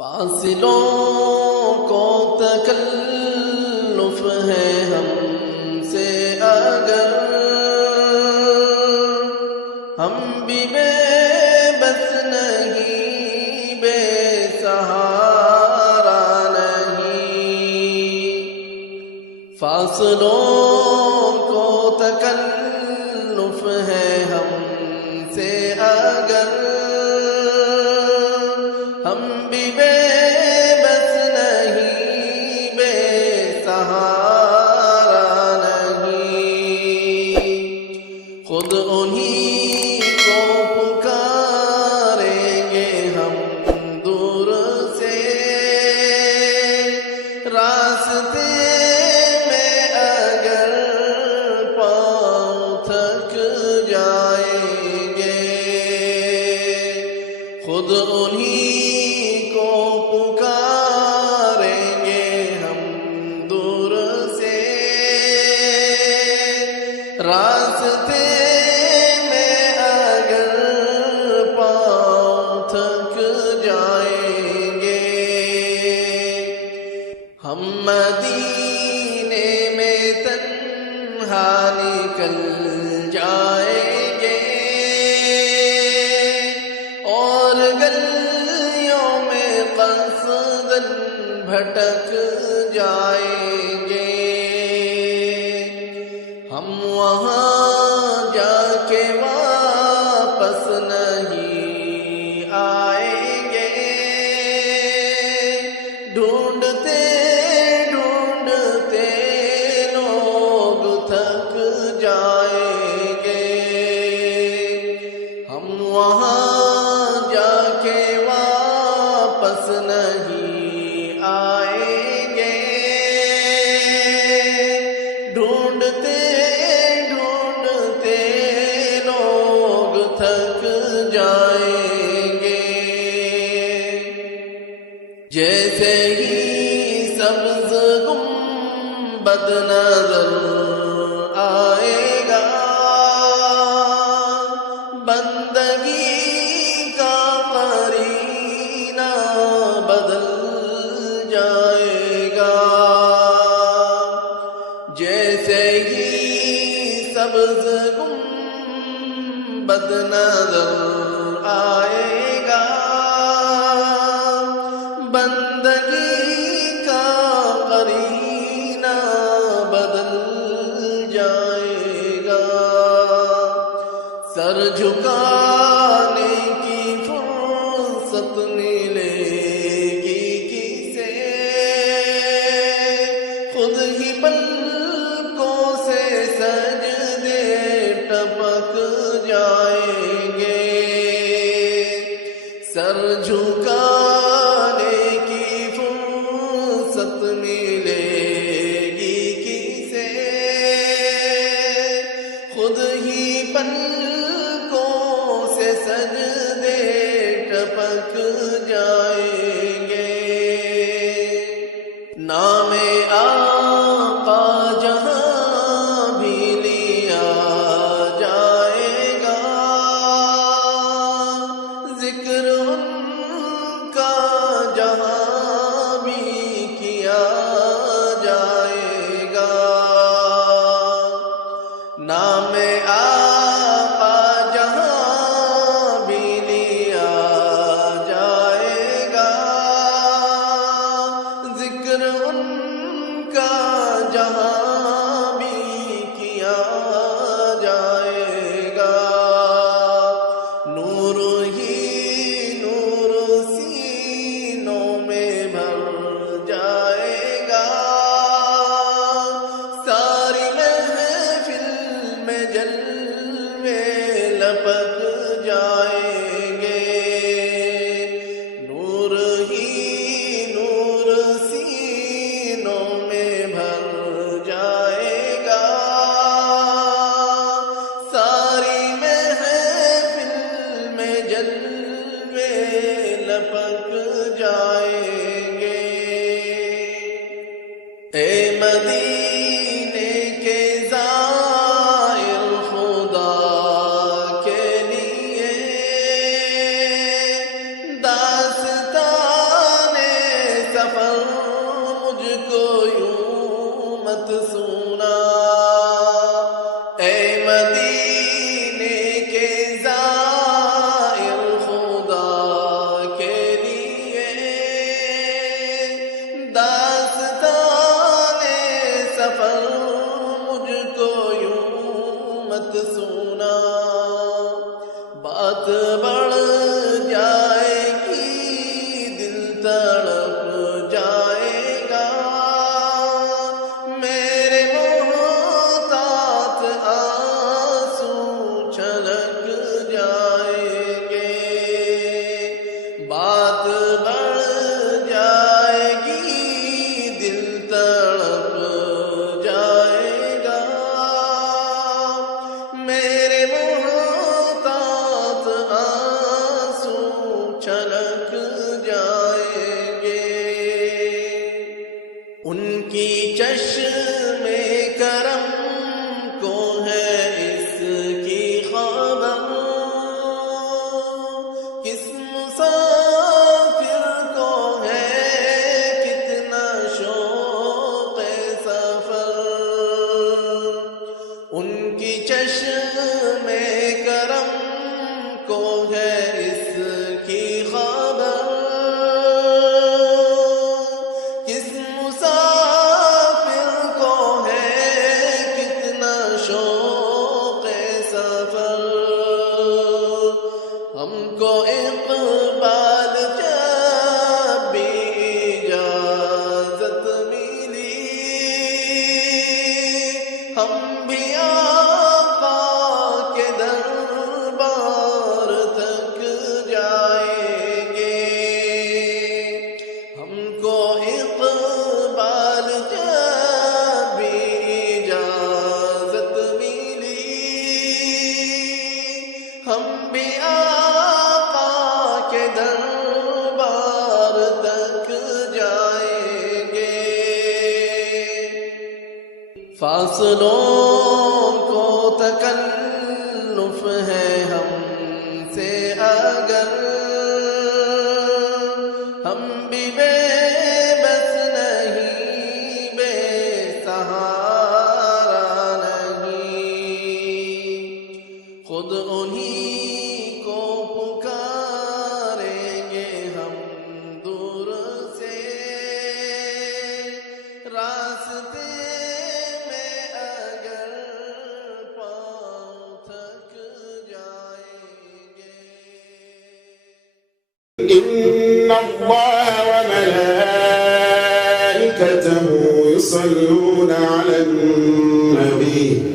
فاصلوں کو تکلف ہے ہم سے اگر ہم بھی بے بس نہیں، بے سہارا نہیں۔ فاصلوں کو تکلف ہے ہم سے اگر ہم بھی بے بس نہیں، بے سہارا نہیں۔ خود انہی کو پکاریں گے ہم دور سے، راستے میں اگر پاؤں تھک جائیں گے۔ خود انہی کو پکاریں گے ہم دور سے، راستے میں اگر پاؤں تھک جائیں گے۔ ہم مدینے میں تنہا نکل جائیں گے اور گلیوں میں قصداً بھٹک جائیں گے۔ ہم وہاں جا کے واپس نہیں آئیں گے، ڈھونڈتے ڈھونڈتے لوگ تھک جائیں گے۔ ہم وہاں جا کے واپس نہیں آئیں گے، ڈھونڈتے ڈھونڈتے لوگ تھک جائیں گے۔ جیسے ہی سبز گنبد نظر آئے گا، بندگی کا قرینہ بدل جائے گا۔ جیسے ہی سبز گنبد نظر آئے گا، بندگی کا قرینہ بدل جائے گا۔ سر جھکانے کی فرصت ملے گی کسے، خود ہی پلکوں سے سجدے ٹپک جائیں گے۔ سر جھکانے کی فرصت تڑپ جائے گا، میرے محتاط آنسو چھلک جائیں گے، بات بڑھ جائے گی دل تڑپ جائے گا، میرے محتاط آنسو چھلک جائیں گے، ان کی چشم کرم کو ہے اس کی خبر، کس مسافر کو ہے کتنا شوق سفر، ان کی چشم کرم کو ہے اس کی خبر، کس مسافر کو ہے کتنا شوق سفر، ہم کو اقبال جب بھی اجازت ملی، ہم بھی آقا کے دربار تک جائیں گے، ہم کو اقبال جب بھی اجازت ملی، ہم بھی آقا کے دربار تک جائیں گے، فاصلوں کو تکلف ہے ہم سے اگر، ہم بھی بے بس نہیں، بے سہارا نہیں، خود انہی کو پکاریں گے ہم دور سے، راستے میں اگر پاؤں تھک جائیں گے۔ إن الله وملائكته يصلون على النبي